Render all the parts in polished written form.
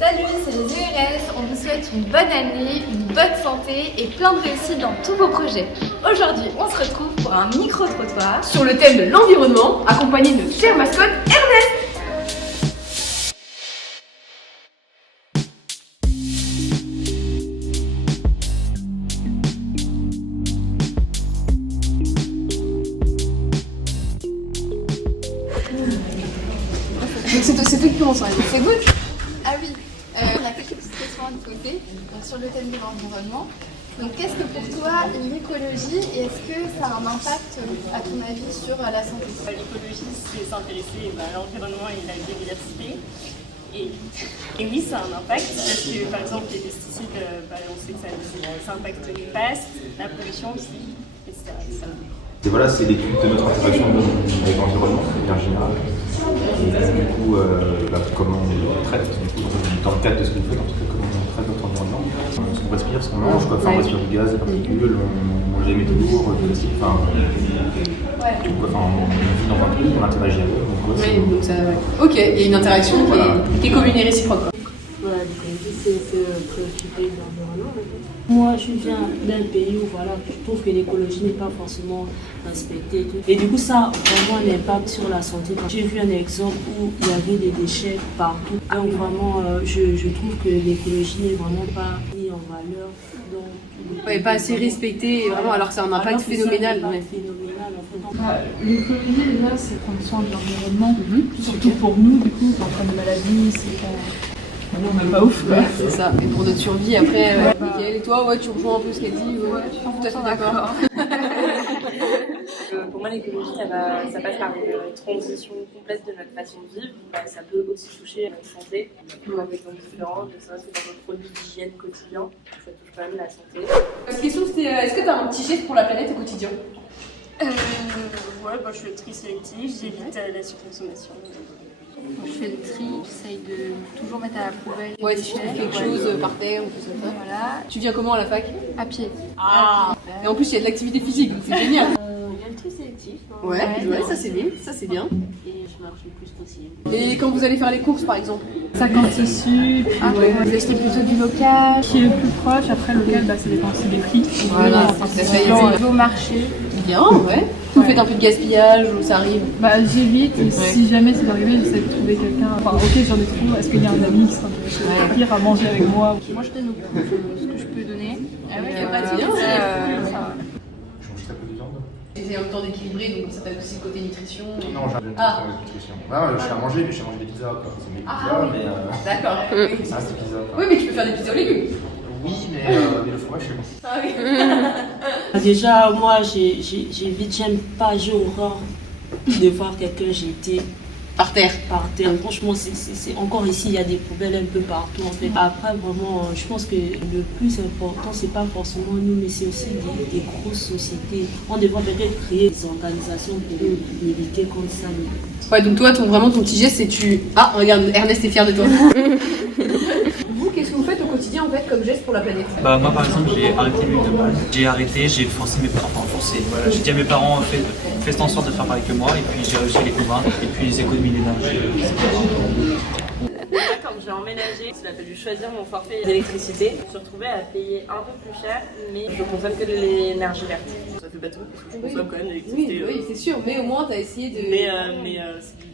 Salut, c'est les ERS, on vous souhaite une bonne année, une bonne santé et plein de réussite dans tous vos projets. Aujourd'hui, on se retrouve pour un micro-trottoir sur le thème de l'environnement, accompagné de notre chère mascotte Ernest. Donc c'est toi qui commence, c'est good. Ah oui, on a quelques petites questions à te poser sur le thème de l'environnement. Donc qu'est-ce que pour toi l'écologie et est-ce que ça a un impact à ton avis sur la santé? L'écologie, c'est s'intéresser à l'environnement et à la biodiversité. Et oui, ça a un impact parce que par exemple les pesticides, on sait que ça impacte les pastes, la pollution aussi, etc. Et voilà, c'est l'étude de notre interaction avec l'environnement, en général. Et du coup, comment on le traite, dans le cadre de ce qu'on fait, en tout cas, comment on traite notre environnement. Ce qu'on respire, ce qu'on mange, quoi. Enfin, on respire du gaz, des particules, on mange des métaux lourds, du plastique, on vit dans un truc, on interagit avec eux. Oui, donc ça, ok, il y a une interaction qui est commune et réciproque. Voilà, l'écologie, c'est se préoccuper de l'environnement. Moi, je viens d'un pays où je trouve que l'écologie n'est pas forcément respectée. Et du coup, ça a vraiment un impact sur la santé. J'ai vu un exemple où il y avait des déchets partout. Donc vraiment, je trouve que l'écologie n'est vraiment pas mise en valeur. Ouais, pas assez respectée, vraiment, alors que c'est un impact phénoménal. L'écologie, déjà, c'est prendre soin de l'environnement, surtout pour nous, du coup, quand on a des maladies, c'est pas... on n'est pas ouf, quoi. Ouais, c'est ça, et pour notre survie, après, Mickaël, et toi, tu rejoins un peu ce qu'elle dit, je suis tout à fait d'accord. Pour moi, l'écologie, ça passe par une transition complète de notre façon de vivre. Ça peut aussi toucher notre santé, pour des exemples différents, ne serait-ce que dans nos produits d'hygiène quotidien, ça touche quand même la santé. La question c'était, est-ce que tu as un petit geste pour la planète au quotidien? Je fais le tri sélectif, j'évite la surconsommation. Je fais le tri, j'essaye de toujours mettre à la poubelle. Ouais, si tu trouves quelque chose par terre ou tout ça. Voilà. Tu viens comment à la fac? À pied. Ah. Et en plus, il y a de l'activité physique, donc c'est génial. Il y a le tri sélectif. Ouais, ça c'est bien, ça c'est bien. Et je marche le plus possible. Et quand vous allez faire les courses par exemple? 50 tissus, puis Vous achetez plutôt du local. qui est le plus proche, après local, ça dépend aussi des prix. Voilà, Au marché. bien, ouais. Vous faites un peu de gaspillage ou ça arrive? J'évite, et si jamais c'est arrivé, j'essaie de trouver quelqu'un. Enfin, ok, j'en ai trop, est-ce qu'il y a un ami qui serait intéressé pire à manger avec moi? Moi, je donne ce que je peux donner. Ah ouais, pas bien. Je mange très peu de viande. Et en même temps d'équilibrer, donc ça fait aussi le côté nutrition. Non, j'ai pas de nutrition. Je fais à manger, mais je fais manger des pizzas, quoi. C'est mes pizzas, mais. D'accord. Ça reste des pizzas. Oui, mais tu peux faire des pizzas aux légumes. Oui, mais le fromage, c'est bon. Ah oui. Déjà, moi, j'aime pas, j'ai horreur de voir quelqu'un jeter Par terre. Franchement, c'est encore ici, il y a des poubelles un peu partout en fait. Après, vraiment, je pense que le plus important, c'est pas forcément nous, mais c'est aussi des grosses sociétés. On devrait peut-être créer des organisations pour éviter comme ça. Ouais, donc toi, ton petit geste, c'est tu... Ah, regarde, Ernest est fier de toi. Vous, qu'est-ce que vous faites au quotidien, en fait, comme geste pour la planète? Moi par exemple j'ai arrêté l'huile de palme. J'ai forcé mes parents, j'ai dit à mes parents faites en sorte de faire pareil que moi et puis j'ai réussi à les convaincre et puis les économies d'énergie, etc. Quand j'ai emménagé, il a fallu choisir mon forfait d'électricité. Je me suis retrouvée à payer un peu plus cher, mais je consomme que de l'énergie verte. Ça fait bateau parce que je consomme quand même de l'électricité. Oui, c'est sûr, mais au moins t'as essayé de... Mais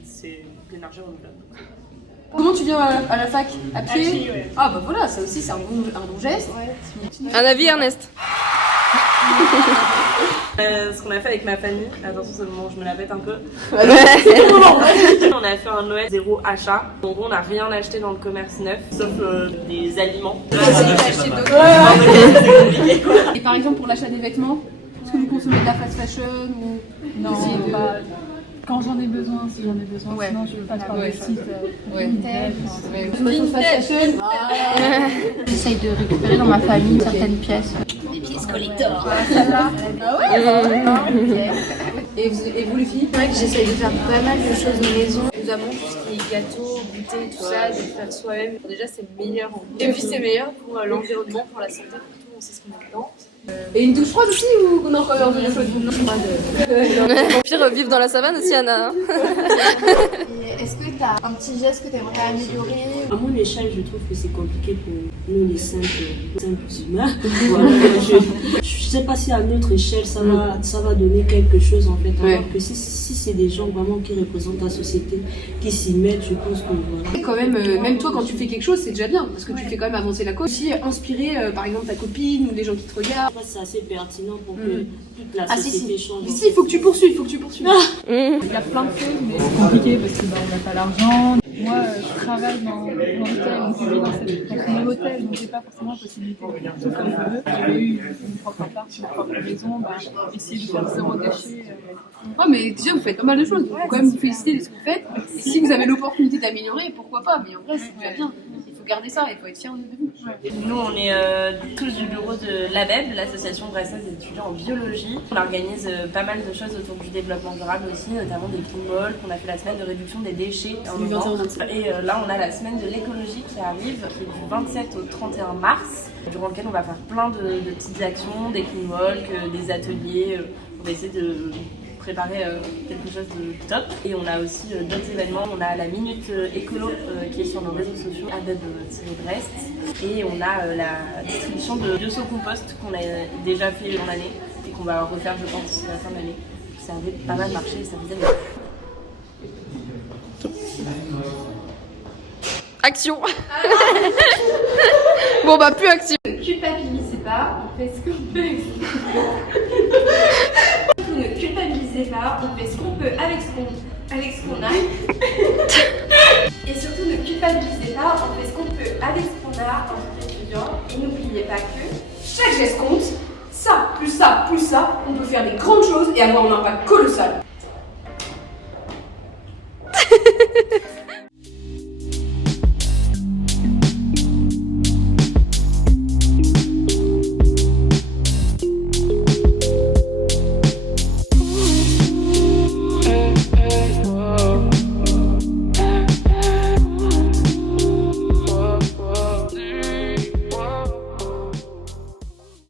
c'est de l'énergie renouvelable. Comment tu viens à la fac? À pied? À pied, ouais. Ah bah voilà, ça aussi c'est un bon geste. Un avis, Ernest? Ce qu'on a fait avec ma famille, attention c'est le moment où je me la pète un peu. On a fait un Noël 0 achat, donc on n'a rien acheté dans le commerce neuf, sauf des aliments. Et par exemple pour l'achat des vêtements, est-ce que vous consommez de la fast fashion ou... Non, quand j'en ai besoin, si j'en ai besoin, sinon je passe par le site Vinted. Fast fashion. J'essaye de récupérer dans ma famille certaines pièces. Des pièces collector. Celle-là. Ah ouais. Et vous les filles? C'est vrai que j'essaye de faire pas mal de choses maison, notamment tout ce qui est gâteau, goûter, tout ça, de faire soi-même. Déjà, c'est meilleur. Et puis, c'est meilleur pour l'environnement, pour la santé, pour tout, on sait ce qu'on a dedans. Et une douche froide aussi ou qu'on a encore un peu de chaude? Pire, vivre dans la savane aussi, Anna. Et est-ce que tu as un petit geste que tu aimerais améliorer? À mon échelle, je trouve que c'est compliqué pour nous les simples humains. Voilà, je sais pas si à notre échelle ça va donner quelque chose en fait. Alors que si c'est des gens vraiment qui représentent la société, qui s'y mettent, je pense que voilà. Et quand même, même toi quand tu fais quelque chose, c'est déjà bien parce que tu fais quand même avancer la cause. Aussi inspirer par exemple ta copine ou des gens qui te regardent. Je pense que c'est assez pertinent pour que toute la société change. Si, il faut que tu poursuives, Il y a plein de choses, mais c'est compliqué parce que on n'a pas l'argent. Moi, je travaille dans l'hôtel, donc je vis dans ce même hôtel, donc j'ai pas forcément la possibilité de faire tout comme je veux. J'avais eu une propre appart, une propre maison, essayer de faire 0 déchet. Ouais, mais déjà vous faites pas mal de choses, donc faut quand même vous féliciter de ce que vous faites. Et si vous avez l'opportunité d'améliorer, pourquoi pas, mais en vrai c'est déjà bien. Il faut garder ça, il faut être fier de vous. Nous, on est tous du bureau de l'ABEB, l'association brestoise des étudiants en biologie. On organise pas mal de choses autour du développement durable aussi, notamment des pinballs, qu'on a fait la semaine de réduction des déchets en novembre. Et là, on a la semaine de l'écologie qui arrive, qui est du 27 au 31 mars, durant lequel on va faire plein de petites actions, des clean walk, des ateliers. On va essayer de préparer quelque chose de top. Et on a aussi d'autres événements. On a la Minute Écolo qui est sur nos réseaux sociaux, ABEB-Brest. Et on a la distribution de bioso-compost qu'on a déjà fait dans l'année et qu'on va refaire, je pense, à la fin de l'année. Ça avait pas mal marché, ça faisait bien. Action. Bon bah plus action. Ne culpabilisez pas, on fait ce que vous pouvez. Ne culpabilisez pas, on fait ce qu'on peut avec ce qu'on a. Et surtout ne culpabilisez pas, on fait ce qu'on peut avec ce qu'on a en tant qu'étudiant. Et n'oubliez pas que Chaque geste compte, ça, plus ça, on peut faire des grandes choses et avoir un impact colossal.